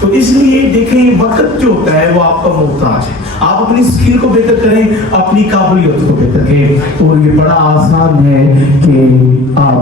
तो इसलिए देखें, वक्त जो होता है वो आपका मोहताज है। आप अपनी स्किल को बेहतर करें, अपनी काबिलियत को बेहतर करें, और ये बड़ा आसान है कि आप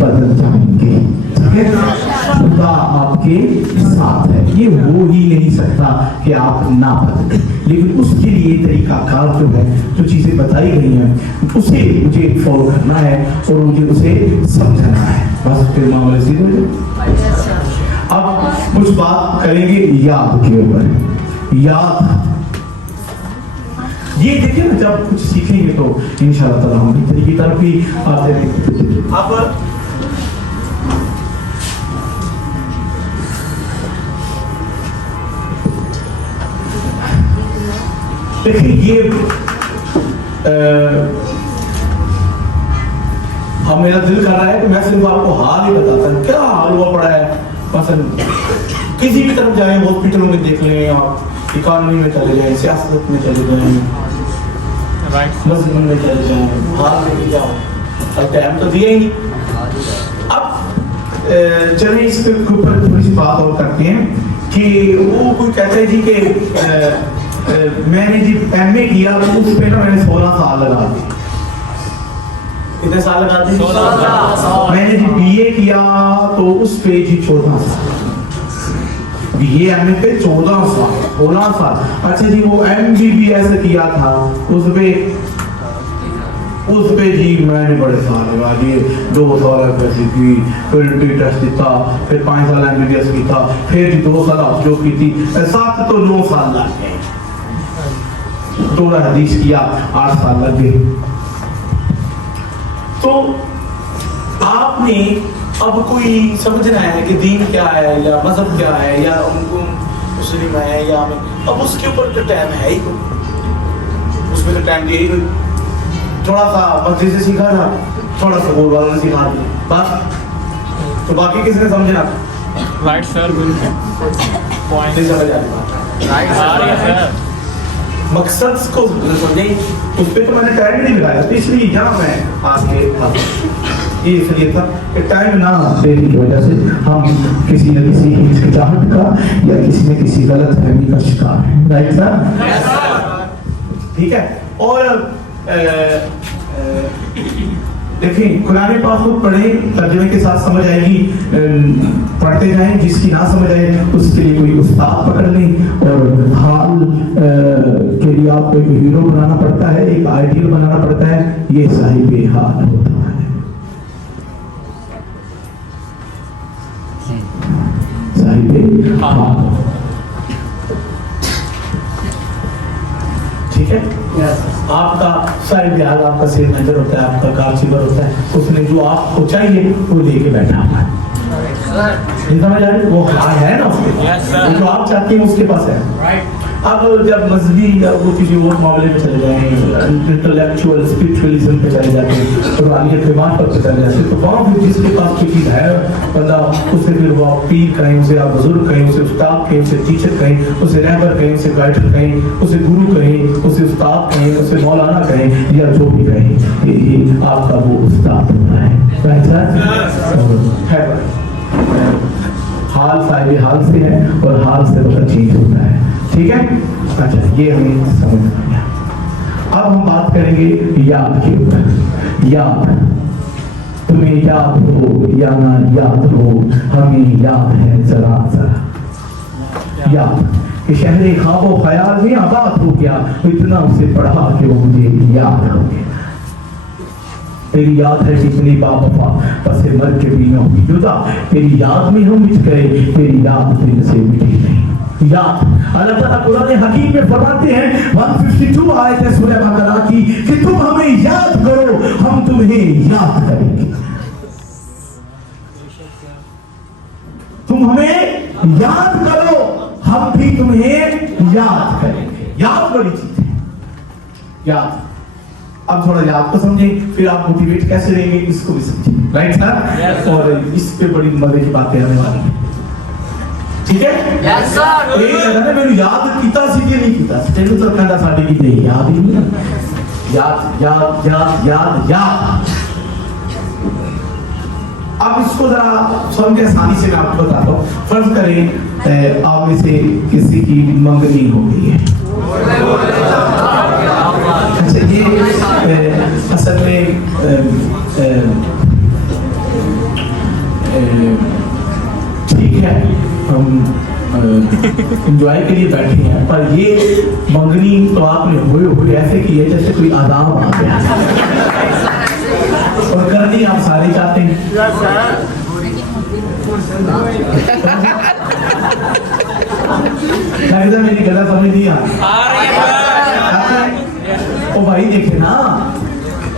बदल जाएंगे। खुदा आपके साथ है, ये हो ही नहीं सकता कि आप ना बदलें, लेकिन उसके लिए तरीकाकार जो है, जो चीजें बताई गई हैं, उसे मुझे फॉलो करना है और मुझे उसे समझना है, बस फिर मामले सीधे हो जाए। अब कुछ बात करेंगे याद के ऊपर। याद, ये देखिए ना, जब कुछ सीखेंगे तो इंशाअल्लाह ताला हम इस तरीके की तरफ भी आते रहेंगे। अब देखिए, ये अब मेरा दिल कर रहा है कि मैं सिर्फ आपको हाल ही बताता हूँ, क्या हाल हुआ पड़ा है। मसलन किसी भी तरफ जाए, हॉस्पिटलों में देख लें, आप इकोनॉमी में चले जाएं, सियासत में चले जाएं, मस्जिद में चले जाएं, हाल में भी जाओ, अब टाइम तो दिया ही नहीं। अब चलिए इसके ऊपर थोड़ी सी बात और करते हैं कि वो कोई कहते हैं जी कि मैंने जी MA किया तो उस पे ना मैंने 16 साल लगा दिए। कितने साल लगा दिए? 16 साल। मैंने जी BA किया तो उस पे जी 14 साल। BA MA पे 14 साल, 16 साल। अच्छा जी, वो MBBS किया था, उस पे जी मैंने बड़े साल लगा दिए। 2 साल पैसे की, फिर टेस्ट दिता, फिर 5 साल MBBS की था, फिर 2 साल जो की थी, 7 तो 9 साल लग गए। 2 हदीस किया, 8 साल लग गए। तो आपने अब कोई समझना है कि दीन क्या है या मजहब क्या है या उनको मुस्लिम है या अब उसके ऊपर तो टाइम है ही, उसमें तो टाइम दिया ही कोई। थोड़ा सा मस्जिद से सीखा था, थोड़ा सा बोल वालों ने सिखा दिया, बस। तो बाकी किसने समझना? राइट सर, पॉइंट समझ आ रहा है। मकसद को समझे, उस पर तो मैंने टाइम नहीं लगाया, तो इसलिए यहाँ मैं आके ये इसलिए था कि टाइम ना देने की वजह से हम किसी न किसी हिचकिचाहट का या किसी न किसी गलत फहमी का शिकार है। Right sir? ठीक है। और देखिए, कुरान पाक को पढ़ें, तर्जुमे के साथ समझ आएगी, पढ़ते जाएं। जिसकी ना समझ आए उसके लिए कोई उस्ताद पकड़ लें, और हाल के लिए आपको एक हीरो बनाना पड़ता है, एक आइडियल बनाना पड़ता है, ये साहिबे हाल होता है। साहिबे हाल, ठीक है। आपका साहिब हाल आपका सेल मैनेजर होता है, आपका कारसीवर होता है, उसने जो आपको चाहिए वो लेके बैठा हुआ है। समझ आ रही? वो है ना उसके, जो आप चाहते हैं उसके पास है। अब जब मजहबी या वो किसी और मामले में चले जाएं, इंटेलेक्चुअल स्पिरिचुअलिज्म पे चले जाते हैं, रूहानियत के मार्ग पर चले जाते हैं, तो वहाँ फिर जिसके पास कोई चीज़ है बंदा, उसे फिर वो आप पीर कहें, उसे आप बुजुर्ग कहें, उसे उस्ताद कहें, उसे टीचर कहें, उसे रहबर कहें, उसे गाइडर कहें, उसे गुरु कहें, उसे उस्ताद कहें, उसे मौलाना कहें, या जो भी कहें, ये आपका वो उस्ताद होता है। हाल साहिब हाल से है और हाल से तो चेंज होता है। ठीक है, अच्छा, ये हमें समझ आ गया। अब हम बात करेंगे याद के ऊपर। याद, तुम्हें याद हो या ना याद हो, हमें याद है जरा जरा। याद कि शहरे ख्वाबो ख्याल में आबाद हो गया, इतना उसे पढ़ा कि वो मुझे याद हो गया। तेरी याद है कितनी बावफा, बस मर के भी न हुई जुदा, तेरी याद में हम मिट गए, तेरी याद दिल से मिटी नहीं। याद, अल्लाह ताला कुरान हकीम में फरमाते हैं 152 आयत है सूरह बकरा की कि तुम हमें याद करो, हम तुम्हें याद करेंगे। तुम हमें याद करो, हम भी तुम्हें याद करेंगे। याद बड़ी चीज है, याद। अब थोड़ा याद को समझें, फिर आप मोटिवेट कैसे रहेंगे इसको भी समझें। Right sir? और इस पे बड़ी मजे की बातें आने वाली है। ठीक है? Yes sir. ये कहता है मैंने याद कीता सी कि नहीं कीता, तेरे तो कहता साडी की नहीं याद ही नहीं। याद याद याद याद याद। अब इसको जरा समझे, आसानी से मैं आपको बताता हूँ। फर्ज करें आप में से किसी की मंगनी हो गई है। अच्छा, ये असल में ठीक है, हम एंजॉय के लिए बैठे हैं, पर ये मंगनी तो आपने हुए ऐसे की है जैसे कोई आदाब आ गया, और करनी आप सारे चाहते हैं। लगता मेरी गला समझ नहीं आ ओ भाई, देखे ना,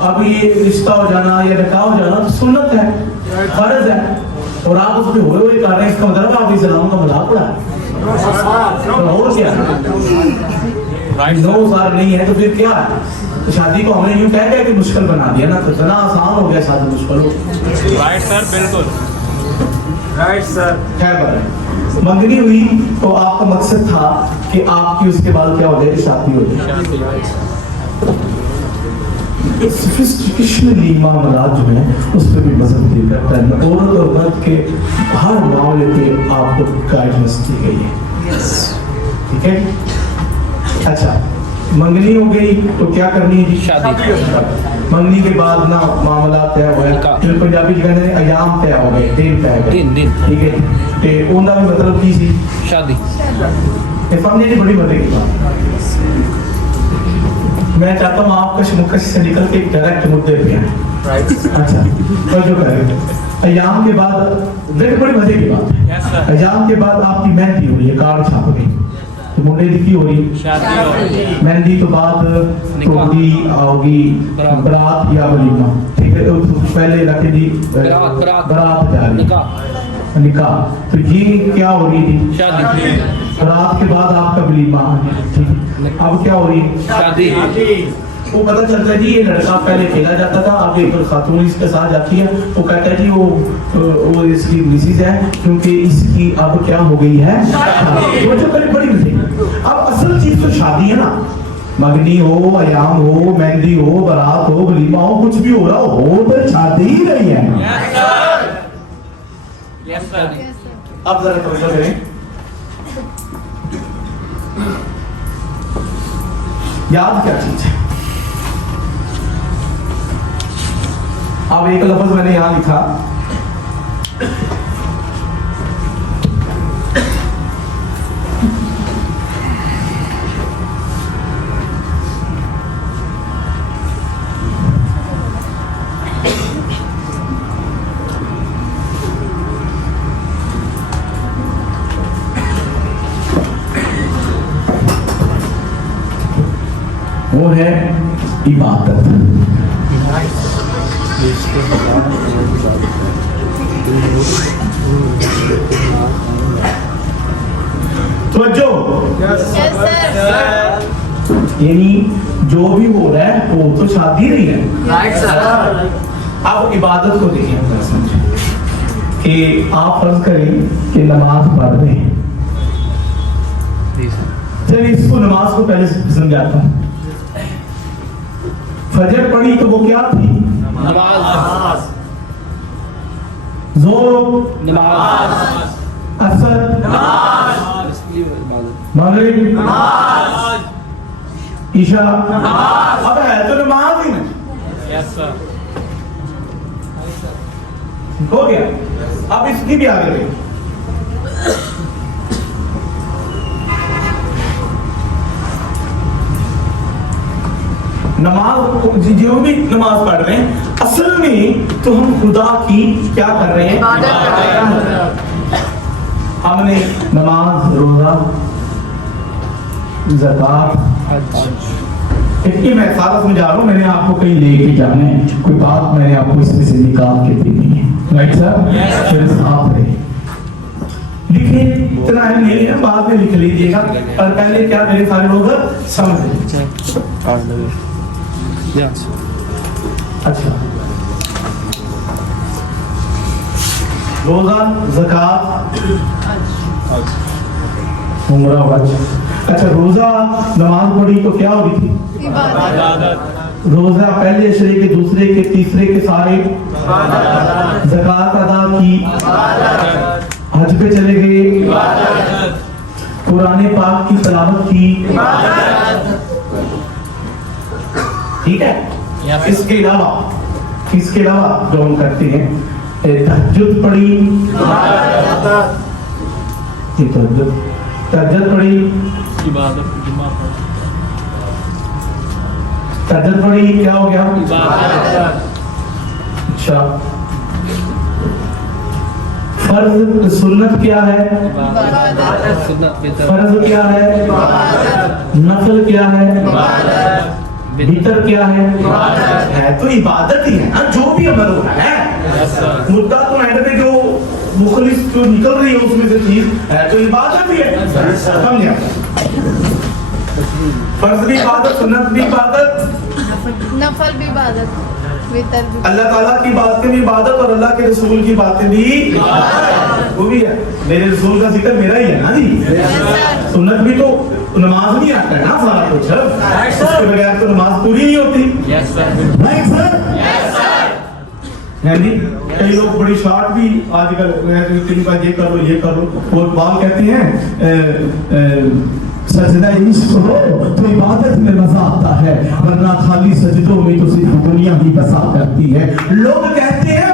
अब ये रिश्ता हो जाना या निकाह हो जाना तो सुन्नत है, फर्ज है, और आप उसमें हुए हुए कर रहे हैं, इसका मतलब आप इस्लाम का मजाक उड़ा तो और क्या, 9 साल नहीं है तो फिर क्या है? तो शादी को हमने यूं कह दिया कि मुश्किल बना दिया ना, तो इतना आसान हो गया शादी मुश्किल हो। राइट सर, बिल्कुल राइट सर। खैर, मंगनी हुई तो आपका मकसद था कि आपकी उसके बाद क्या हो जाए, शादी हो जाए। सोफिस्टिकेशनली मामलात जो है उस पर भी मजहब दिया करता है, औरत और मर्द के हर मामले पे आपको गाइडेंस दी गई है, ठीक है। अच्छा, मंगनी हो गई तो क्या करनी है जी, शादी। मंगनी के बाद ना मामला तय हो गया, फिर पंजाबी जी कहते हैं अयाम तय हो गए, दिन तय हो गए, ठीक है, ते उनका भी मतलब की सी शादी। ये समझने की बड़ी मजे की बात। मैं चाहता हूँ आप कशमुकश से निकल के डायरेक्ट मुद्दे पे आए। अच्छा, तो जो करें अयाम के बाद, देखो बड़ी मजे की बात है, अयाम के बाद आपकी मेहंदी हो रही है, कार्ड छाप गई, तो मुंडे की हो रही मेहंदी, तो बाद टोटी आओगी, बरात या वलीमा, ठीक है, तो पहले रखे जी बरात जा रही, निकाह, तो ये क्या हो रही थी, शादी। रात के बाद आपका वलीमा, ठीक है, अब क्या हो रही है, शादी। वो पता चलता है जी ये लड़का पहले खेला जाता था, अब एक खातून इसके साथ जाती है, वो कहता है जी वो इसकी मिसेज है, क्योंकि इसकी अब क्या हो गई है, वो जो बड़ी मजे। अब असल चीज तो शादी है ना, मंगनी हो, अयाम हो, मेहंदी हो, बारात हो, वलीमा हो, कुछ भी हो रहा हो तो शादी ही नहीं है। अब जरा तवज्जो करें, याद क्या चीज है। अब एक लफ्ज मैंने यहां लिखा, वो है इबादत। यानी जो भी हो रहा है वो तो शादी नहीं है। अब इबादत को देखिए अपना समझे कि आप फर्ज करें कि नमाज पढ़ रहे हैं, चलिए इसको नमाज को पहले समझाता हूँ। फजर पढ़ी तो वो क्या थी, नमाज। ज़ोर नमाज, असर नमाज, मगरिब नमाज, ईशा नमाज। अब है तो नमाज ही नहीं। यस सर, हो गया। अब इसकी भी आगे देखिए, नमाज जो भी नमाज पढ़ रहे हैं असल में तो हम खुदा की क्या कर रहे हैं, हमने नमाज, रोजा, ज़कात, इसकी मैं सारा समझा रहा हूँ, मैंने आपको कहीं लेके जाना है, कोई बात मैंने आपको इसमें से निकाल के देनी है, राइट सर। फिर साफ रहे, लिखिए, इतना है नहीं है, बाद में लिख लीजिएगा, पर पहले क्या मेरे सारे लोग समझ लीजिए। अच्छा, रोजा, ज़कात, उम्रा, हज। अच्छा, रोजा नमाज पढ़ी तो क्या हो रही थी, इबादत। रोजा पहले अशरे के, दूसरे के, तीसरे के सारे, ज़कात अदा की, हज पे चले गए, कुरान पाक की तलावत की, ठीक है। इसके अलावा जो हम करते हैं, तहज्जुद पढ़ी, तहज्जुद पढ़ी, तहज्जुद पढ़ी, क्या हो गया? अच्छा, फर्ज सुन्नत क्या है? फर्ज क्या है? नफल क्या है? भीतर क्या है? तो इबादत ही है ना, जो भी अमल हो रहा है। मुद्दा तो एंड पे जो मुखलिस जो निकल रही है उसमें से चीज है तो इबादत ही है, समझे? फर्ज भी इबादत, सुन्नत भी इबादत, नफल भी इबादत, वितर भी। अल्लाह ताला की बातें भी इबादत और अल्लाह के रसूल की बातें भी वो भी है। मेरे रसूल का जिक्र मेरा ही है ना जी। सुन्नत भी तो नमाज नहीं आता है ना, सारा कुछ उसके बगैर तो नमाज पूरी नहीं होती। Right sir? जी कई लोग बड़ी शॉर्ट भी आजकल का ये करो और बाल कहते हैं सजदा इश्क हो तो इबादत में मजा आता है, वरना खाली सजदों में तो सिर्फ दुनिया ही बसा करती है। लोग कहते हैं